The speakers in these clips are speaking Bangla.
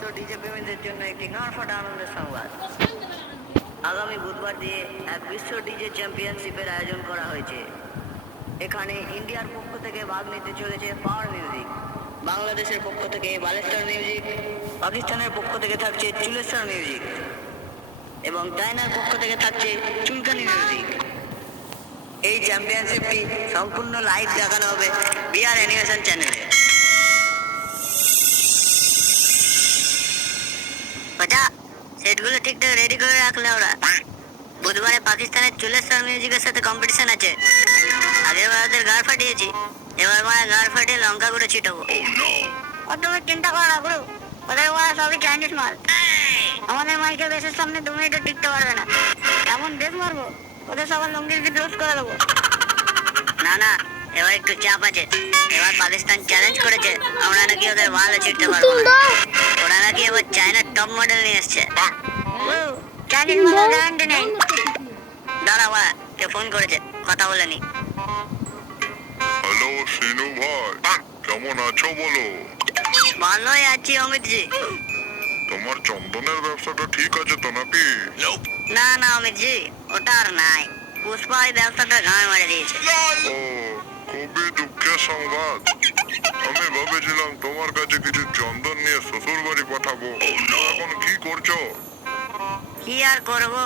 সমস্ত ডিজে প্রেমীদের জন্য একটি গাঁটফাটা আনন্দের সংবাদ। আগামী বুধবার দিয়ে এক বিশ্ব ডিজে চ্যাম্পিয়নশিপের আয়োজন করা হয়েছে। এখানে ইন্ডিয়ার পক্ষ থেকে ভাগ নিতে চলেছে পাওয়ার মিউজিক, বাংলাদেশের পক্ষ থেকে বালেস্টার মিউজিক, পাকিস্তানের পক্ষ থেকে থাকছে চুলেস্টার মিউজিক এবং চায়নার পক্ষ থেকে থাকছে চুলকানি মিউজিক। এই চ্যাম্পিয়নশিপটি সম্পূর্ণ লাইভ দেখানো হবে বিআর অ্যানিমেশন চ্যানেলে। সেটগুলো ঠিকঠাক রেডি করে রাখলে ওরা। বুধবারে পাকিস্তানের চুলেস্টার মিউজিকের সাথে কম্পিটিশন আছে। আগের বার ওদের গাড় ফাটিয়েছি, এবার মানে গাড় ফাটিয়ে লঙ্কা করে ছিটাবো। তুমি চিন্তা করো না গুরু, ওদের ওরা সবই চাইনিজ মাল। আমাদের মাইকেল বেসের সামনে 2 মিনিটও টিকতে পারবে না। এমন বেশ মারবো ওদের সবার লঙ্গির দিয়ে ক্লোজ করে দেবো। না না, এবার একটু চাপ আছে। এবার পাকিস্তান চ্যালেঞ্জ করেছে আমরা নাকি ওদের ভালো ছিটতে পারবো না। ওরা নাকি এবার চায়নার টপ মডেল নিয়ে এসছে। চাইনিজ মালের গ্যারান্টি নেই। দাঁড়া বাড়া, কে ফোন করেছে, কথা বলে নি। হ্যালো সিনু ভাই, কেমন আছো বলো? ভালোই আছি অমিত জি। তোমার চন্দনের ব্যবসাটা ঠিক আছে তো নাকি? না না অমিত জি, ওটা আর নাই। পুষ্পা ওই ব্যবসাটা গাঁয়ে মারে দিয়েছে। ও, খুবই দুঃখের সংবাদ। আমি ভেবেছিলাম তোমার কাছে কিছু চন্দন নিয়ে শ্বশুর বাড়ি পাঠাবো। এখন কি করছো? কি আর করবো,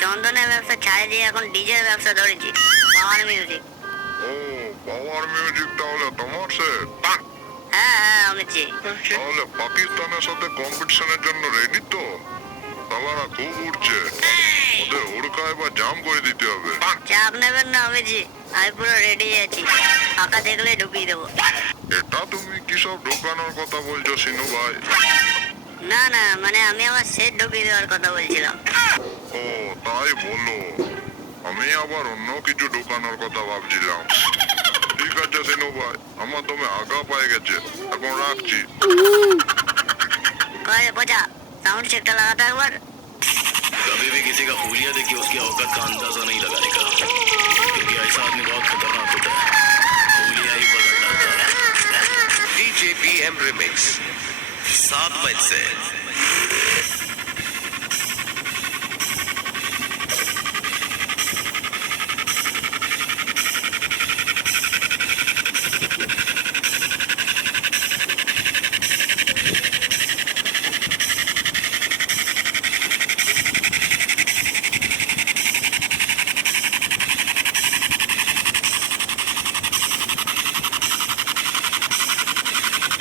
চন্দনের ব্যবসা ছাড়ে দিয়ে এখন ডিজের ব্যবসা ধরেছি, পাওয়ার মিউজিক। ও, পাওয়ার মিউজিক তাহলে তোমার সেট? হ্যাঁ হ্যাঁ অমিত জি। তাহলে পাকিস্তানের সাথে কম্পিটিশনের জন্য রেডি তো? তালারা খুব উঠছে, ওদের হুড়কায় বা জাম করে দিতে হবে। চাপ নেবেন না অমিত জি, আমি পুরো রেডি আছি। ফাঁকা দেখলে ঢুকিয়ে দেবো। এটা তুমি কি সব ঢোকানোর কথা বলছো সিনু ভাই? না না, মানে আমি আমার সেট ঢুকিয়ে দেওয়ার কথা বলছিলাম। ও তাই বলো, আমি আবার অন্য কিছু ঢোকানোর কথা ভাবছিলাম। ঠিক আছে সিনু ভাই, আমার তুমি আগা পায়ে গেছে, এখন রাখছি। কয়ে বোঝা, সাউন্ড চেকটা লাগাতে একবার। कभी भी किसी का हुलिया देखिए उसकी औकात का अंदाजा नहीं लगाने का, क्योंकि ऐसा आदमी बहुत खतरनाक होता है। हुलिया ही बदल डालता है। डीजे बीएम रिमिक्स 7 मई से।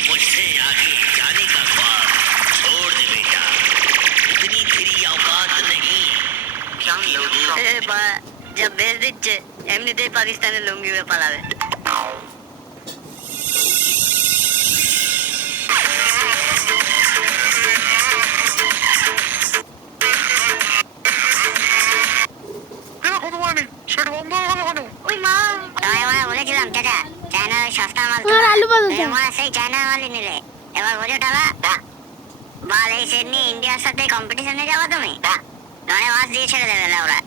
मुझसे आगे जाने का ख्वाब छोड़ दे बेटा, इतनी तेरी औकात नहीं। এ বা, যা বেশ দিচ্ছে এমনিতেই পাকিস্তানের লুঙ্গি উড়ে পালাবে। ওই মা, তাই আমরা বলেছিলাম চাচা চায়নার ওই সস্তা মাল তো আলু বলতো। তোমরা সেই চায়নার মালই নিলে। এবার বোঝো টালা, বাল এই সেট নিয়ে ইন্ডিয়ার সাথে কম্পিটিশনে যাবো তুমি? গানে মাছ দিয়ে ছেড়ে দেবে না ওরা।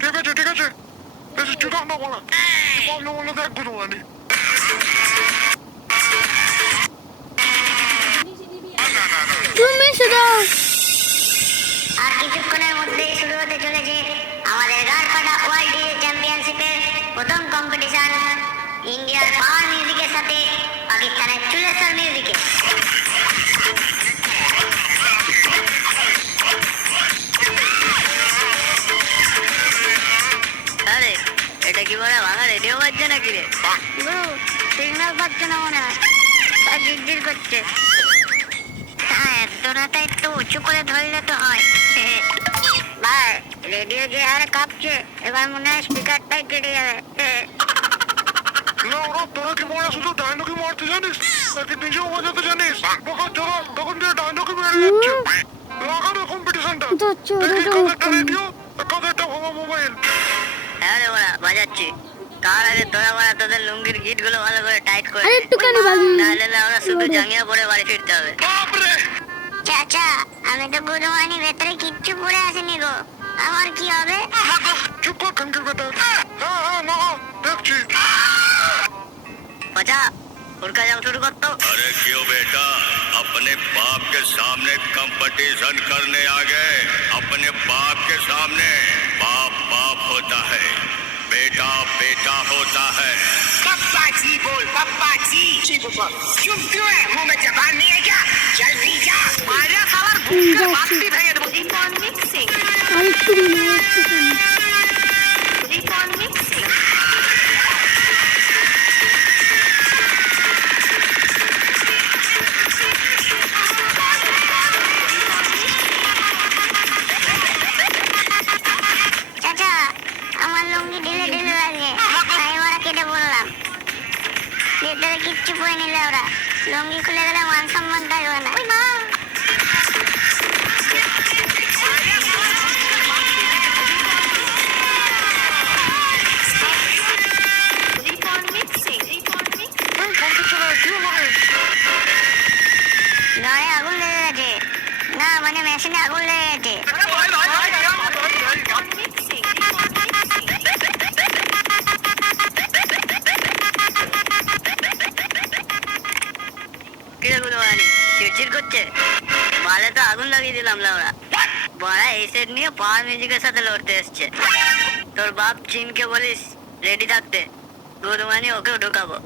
ঠিক আছে ঠিক আছে, বেশি চুটাও না বলা, বললো বললো দেখবো তোমার। তুমি শুধু আর কিছুক্ষণের মধ্যেই শুরু হতে চলেছে আমাদের গারপাটা ওয়ার্ল্ড ডিজে চ্যাম্পিয়নশিপের প্রথম কম্পিটিশন, ইন্ডিয়ার পাওয়ার মিউজিকের সাথে পাকিস্তানের চুলেস্টার মিউজিকে। আরে এটা কি বলে ভাঙা রেডিও বাজছে নাকি রে? সিগন্যাল পাচ্ছে না মনে হয়, তাই জিজ্ঞেস করছে। হ্যাঁ, একজনাটা একটু উঁচু করে ধরলে তো হয়। ভাই, রেডিও যে হারে কাঁপছে, এবার মনে হয় স্পিকারটাই কেটে যাবে। তোরা কি মনে শুধু ডায়লগই মারতে জানিস নাকি নিজেও বাজাতে জানিস? তখন দিয়ে ডায়লগই মেরে যাচ্ছে। লাগানো কম্পিটিশনটা, রেডিও কাদেরটা ভাবা মোবাইল। হ্যাঁ রে ওরা বাজাচ্ছি। তার আগে তোরা ওরা তোদের লুঙ্গির গিট গুলো ভালো করে টাইট করে আরে একটুখানি বাজি। নাহলে ওরা শুধু জাঙ্গিয়া পরে বাড়ি ফিরতে হবে। চাচা, আমি তো বুধবানি ভেতরে কিচ্ছু পরে আসিনি গো, আমার কি হবে? চুপ কর কানকের বেটা। হ্যাঁ হ্যাঁ না দেখছি। পচা, उड़का जाम शुरू कर तो अरे क्यों बेटा, अपने बाप के सामने कंपटीशन करने आ गए। अपने बाप के सामने बाप बाप होता है, बेटा बेटा होता है। पप्पा जी बोल, पप्पा जी। चुप क्यों है? मुंह में जबान नहीं है क्या? जल्दी जा। मारिया साला भूख के बाती भेज दो। আর একটু দিন আর একটু দিন। চাচা আমার লুঙ্গি ঢিলে ঢিলে লাগে তাই ওরা কেটে বললাম ভেতরে কিচ্ছু পরে নিলে ওরা লুঙ্গি খুলে গেলে মান সম্মান থাকবে না গায়ে আগুন লেগে গেছে না মানে মেশিনে আগুন লেগে গেছে কিরে গুলোবানি চিড়চিড় করছে বালে তো আগুন লাগিয়ে দিলাম লাউরা বড়া এই সেট নিয়ে পাওয়ার মিউজিকের সাথে লড়তে এসছে তোর বাপ চিনকে বলিস রেডি থাকতে গুলোবানি ওকেও ঢোকাবো